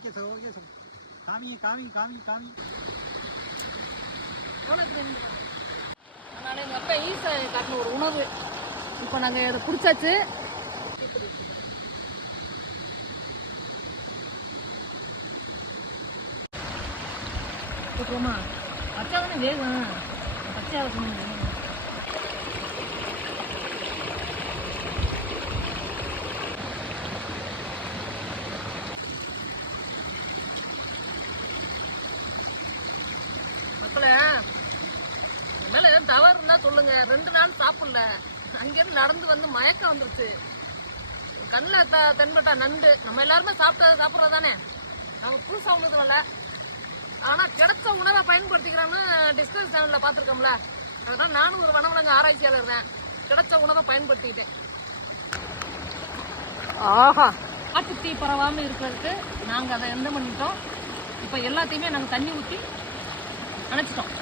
Okay sir okay sir. காமி காமி காமி காமி. அதனால எங்கள் அப்பா ஈஸா காட்டின ஒரு உணவு இப்போ நாங்கள் அதை குடிச்சாச்சு. போட்டுருவோமா? பச்சாதானே வேகும், பச்சையாக இருக்கணும். மக்களே, மேலே எதுவும் தவறு இருந்தால் சொல்லுங்க. 2 நாள் சாப்பிடல, அங்கேருந்து நடந்து வந்து மயக்கம் வந்துருச்சு. கண்ணில் தென்பட்டா நண்டு. நம்ம எல்லாருமே சாப்பிட்றது தானே, அவங்க புதுசாக ஒன்றுதும் இல்லை. ஆனால் கிடைச்ச உணவை பயன்படுத்திக்கிறான்னு டிஸ்கவரி சேனலில் பார்த்துருக்கோம்ல. அதனால் நானும் ஒரு வனவிலங்கு ஆராய்ச்சியாளர் தான். கிடைச்ச உணவை பயன்படுத்திக்கிட்டேன். ஆஹா, காட்டுத்தீ பரவாமல் இருக்கிறதுக்கு நாங்கள் அதை என்ன பண்ணிட்டோம், இப்போ எல்லாத்தையுமே நாங்கள் தண்ணி ஊற்றி அணைச்சிட்டோம்.